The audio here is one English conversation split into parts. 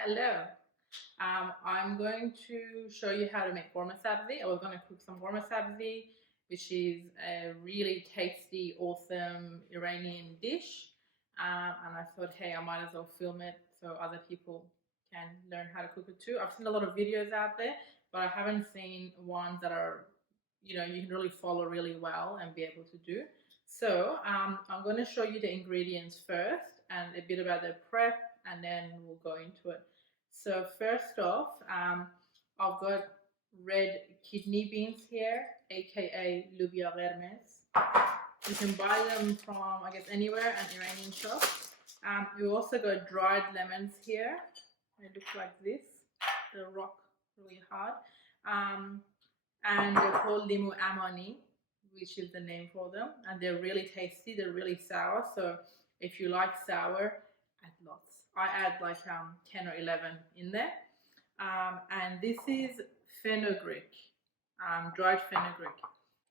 Hello. I'm going to show you how to make Ghorme Sabzi. I was going to cook some Ghorme Sabzi, which is a really tasty, awesome Iranian dish. And I thought, hey, I might as well film it so other people can learn how to cook it too. I've seen a lot of videos out there, but I haven't seen ones that are, you can really follow really well and be able to do. So I'm going to show you the ingredients first and a bit about the prep, and then we'll go into it. So first off, I've got red kidney beans here, aka lubia vermes. You can buy them from, I guess, anywhere, an Iranian shop. We also got dried lemons here. They look like this. They rock really hard. And they're called limu amani, which is the name for them. And they're really tasty. They're really sour. So if you like sour, add lots. I add like 10 or 11 in there. And this is fenugreek, dried fenugreek.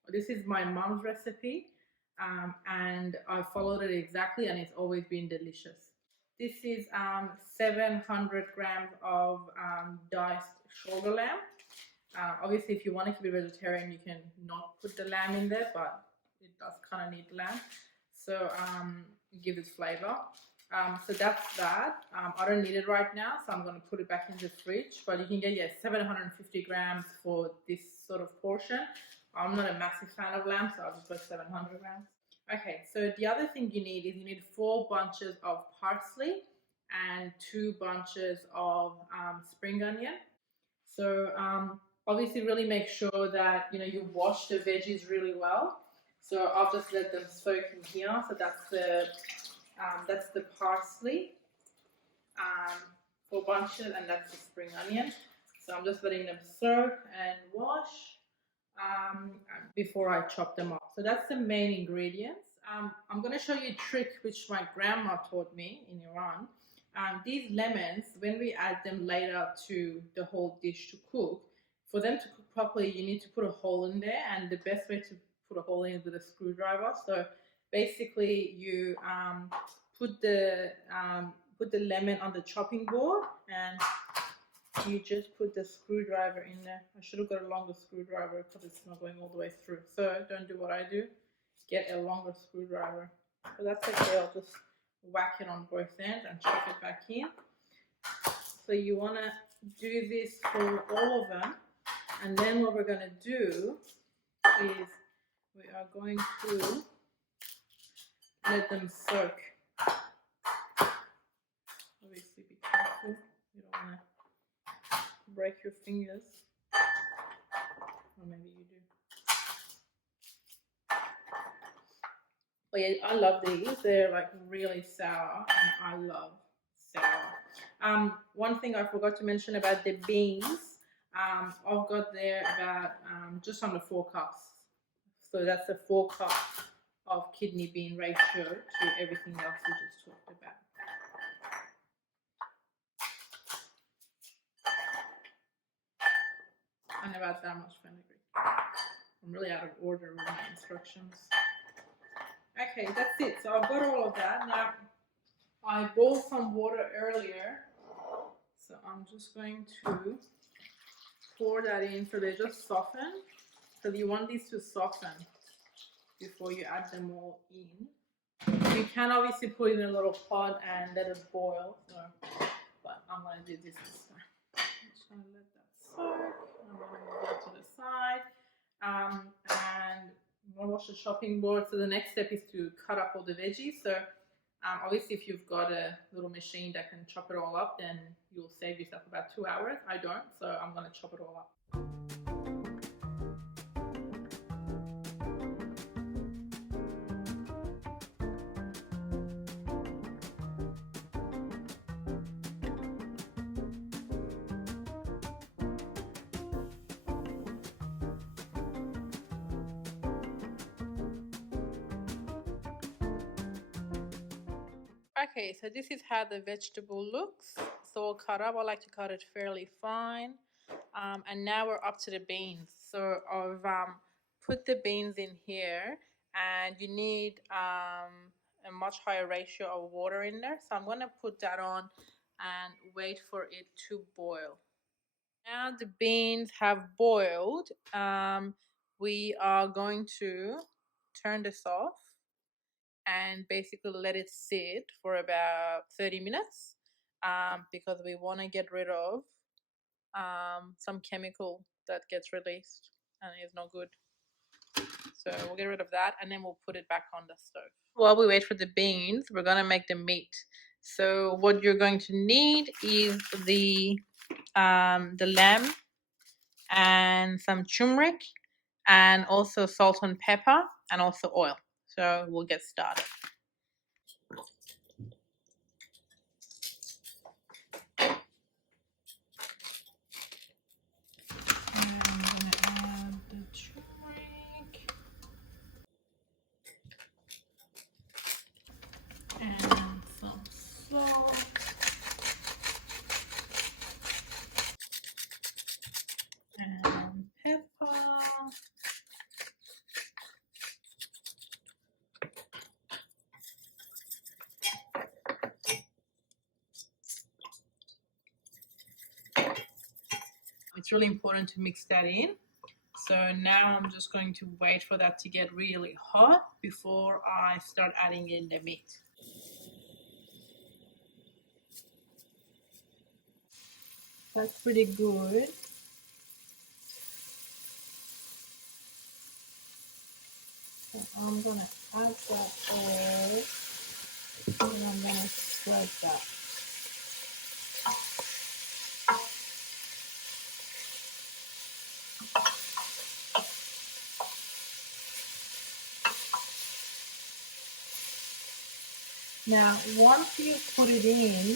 This is my mom's recipe, and I followed it exactly, and it's always been delicious. This is 700 grams of diced shoulder lamb. Obviously, if you want to keep it vegetarian, you can not put the lamb in there, but it does kind of need lamb. So give it flavor. So that's that. I don't need it right now, so I'm going to put it back in the fridge. But you can get 750 grams for this sort of portion. I'm not a massive fan of lamb, so I'll just go 700 grams. Okay, so the other thing you need is you need 4 bunches of parsley and 2 bunches of spring onion. So obviously really make sure that you wash the veggies really well. So I'll just let them soak in here. So that's the parsley, 4 bunches, and that's the spring onion. So I'm just letting them soak and wash before I chop them up. So that's the main ingredients. I'm going to show you a trick which my grandma taught me in Iran. These lemons, when we add them later to the whole dish to cook, for them to cook properly, you need to put a hole in there, and the best way to put a hole in is with a screwdriver. So basically, you put the lemon on the chopping board, and you just put the screwdriver in there. I should have got a longer screwdriver because it's not going all the way through. So don't do what I do. Get a longer screwdriver. So that's okay. I'll just whack it on both ends and chop it back in. So you want to do this for all of them. And then what we're going to do is we are going to let them soak. Obviously be careful. You don't want to break your fingers. Or maybe you do. But yeah, I love these. They're like really sour, and I love sour. One thing I forgot to mention about the beans, I've got there about just under 4 cups. So that's a 4 cup of kidney bean ratio to everything else we just talked about. And about that much fenugreek. I'm really out of order with my instructions. Okay, that's it. So I've got all of that. Now, I boiled some water earlier. So I'm just going to pour that in so they just soften. So you want these to soften before you add them all in. You can obviously put it in a little pot and let it boil. So, but I'm going to do this time. I'm just going to let that soak. I'm going to move that to the side. And I'm going to wash the chopping board. So the next step is to cut up all the veggies. So obviously if you've got a little machine that can chop it all up, then you'll save yourself about 2 hours. I don't, so I'm going to chop it all up. Okay, so this is how the vegetable looks. It's all cut up. I like to cut it fairly fine. And now we're up to the beans. So I've put the beans in here, and you need a much higher ratio of water in there. So I'm going to put that on and wait for it to boil. Now the beans have boiled. We are going to turn this off and basically let it sit for about 30 minutes because we want to get rid of some chemical that gets released and is not good. So we'll get rid of that and then we'll put it back on the stove. While we wait for the beans, we're going to make the meat. So what you're going to need is the lamb and some turmeric and also salt and pepper and also oil. So we'll get started. I'm going to add the turmeric and some salt. And pepper. It's really important to mix that in. So now I'm just going to wait for that to get really hot before I start adding in the meat. That's pretty good. So I'm gonna add that oil and I'm gonna spread that. Now, once you put it in,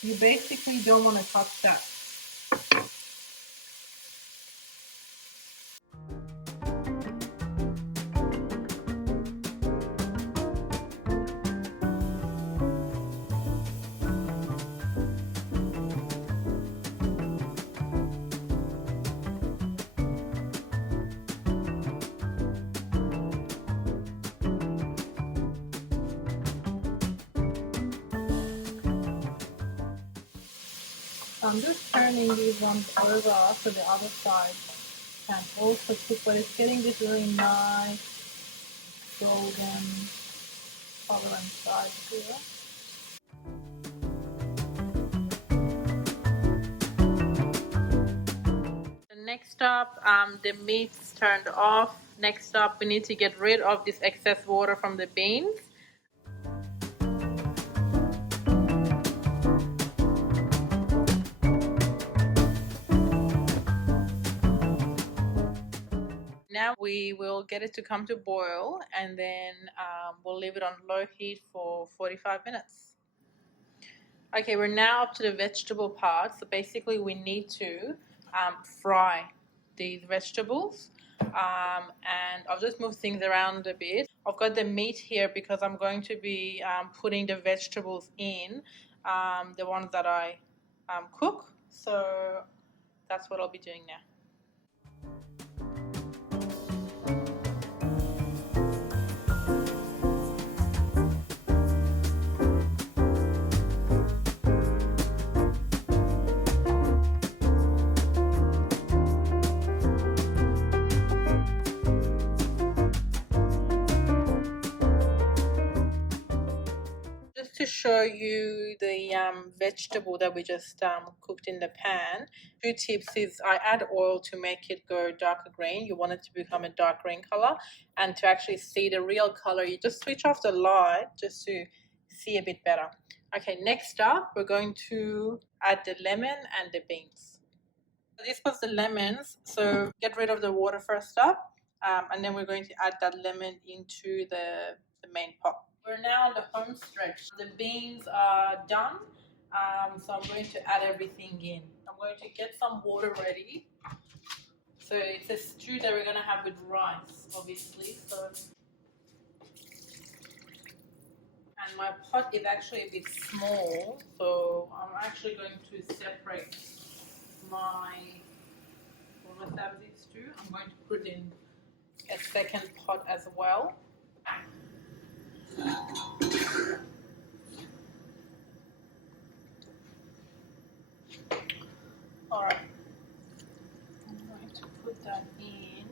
you basically don't want to touch that. I'm just turning these ones over so the other side can also cook, but it's getting this really nice golden color inside here. Next up, the meat's turned off. Next up, we need to get rid of this excess water from the beans. Now we will get it to come to boil and then we'll leave it on low heat for 45 minutes. Okay, we're now up to the vegetable part. So basically we need to fry these vegetables and I'll just move things around a bit. I've got the meat here because I'm going to be putting the vegetables in, the ones that I cook. So that's what I'll be doing now. To show you the vegetable that we just cooked in the pan, 2 tips is I add oil to make it go darker green. You want it to become a dark green color, and to actually see the real color you just switch off the light just to see a bit better. Okay, next up we're going to add the lemon and the beans. So this was the lemons, so get rid of the water first up, and then we're going to add that lemon into the main pot. We're now on the home stretch. The beans are done, so I'm going to add everything in. I'm going to get some water ready. So it's a stew that we're going to have with rice, obviously. And my pot is actually a bit small, so I'm actually going to separate my Ghorme Sabzi stew. I'm going to put in a second pot as well. Alright, I'm going to put that in.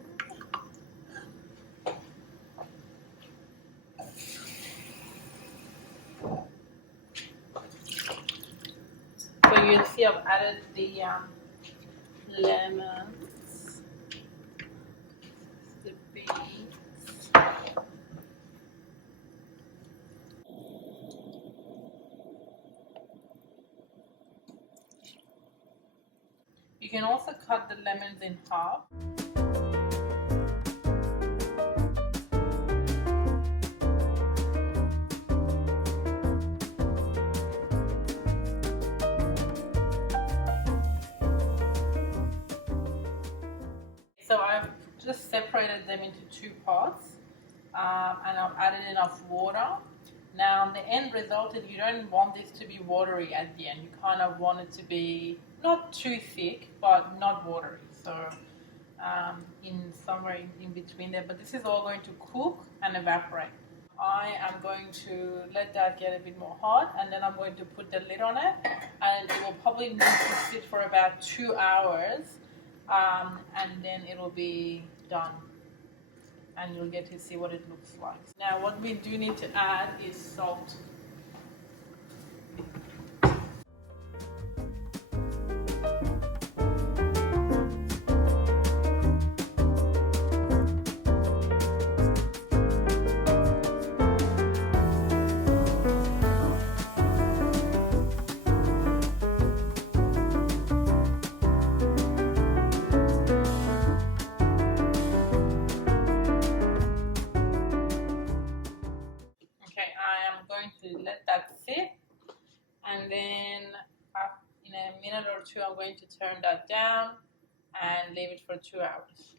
So you'll see I've added the lemons, the beets. You can also cut the lemons in half. So I've just separated them into two pots, and I've added enough water. Now the end result is you don't want this to be watery at the end. You kind of want it to be not too thick, but not watery. So in somewhere in between there. But this is all going to cook and evaporate. I am going to let that get a bit more hot, and then I'm going to put the lid on it, and it will probably need to sit for about 2 hours, and then it will be done, and you'll get to see what it looks like. Now what we do need to add is salt. Okay, I am going to let that sit, and then in a minute or two I'm going to turn that down and leave it for 2 hours.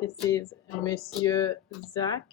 This is Monsieur Zach.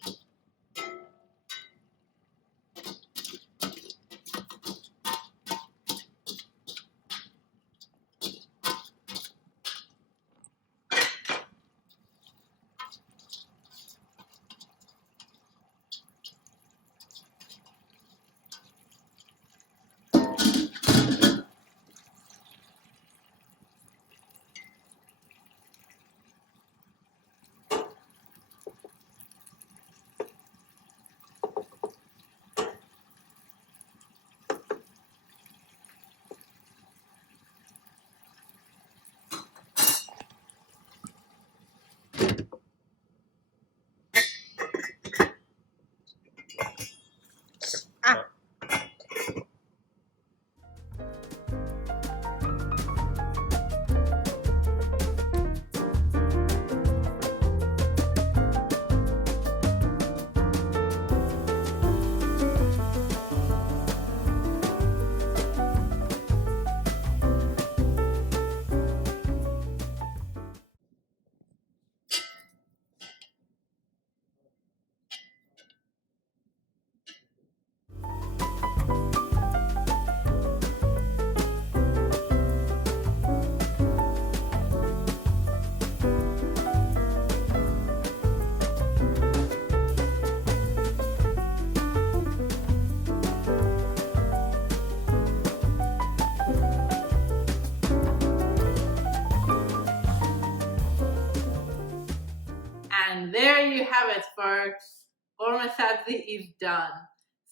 And there you have it, folks. Ghorme Sabzi is done.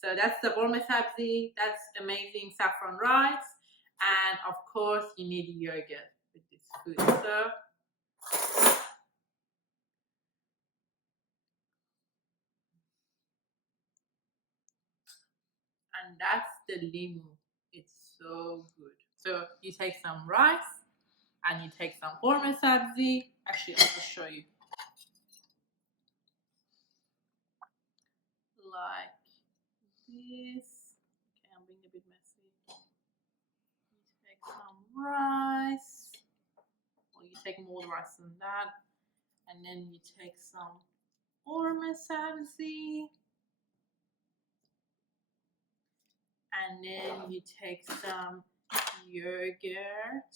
So that's the Ghorme Sabzi. That's amazing saffron rice. And of course, you need yogurt with this food. So and that's the limu. It's so good. So you take some rice and you take some Ghorme Sabzi. Actually, I'll just show you. Like this. Okay, I'm being a bit messy. You take some rice. take more rice than that. And then you take some Ghorme Sabzi. And then you take some yogurt.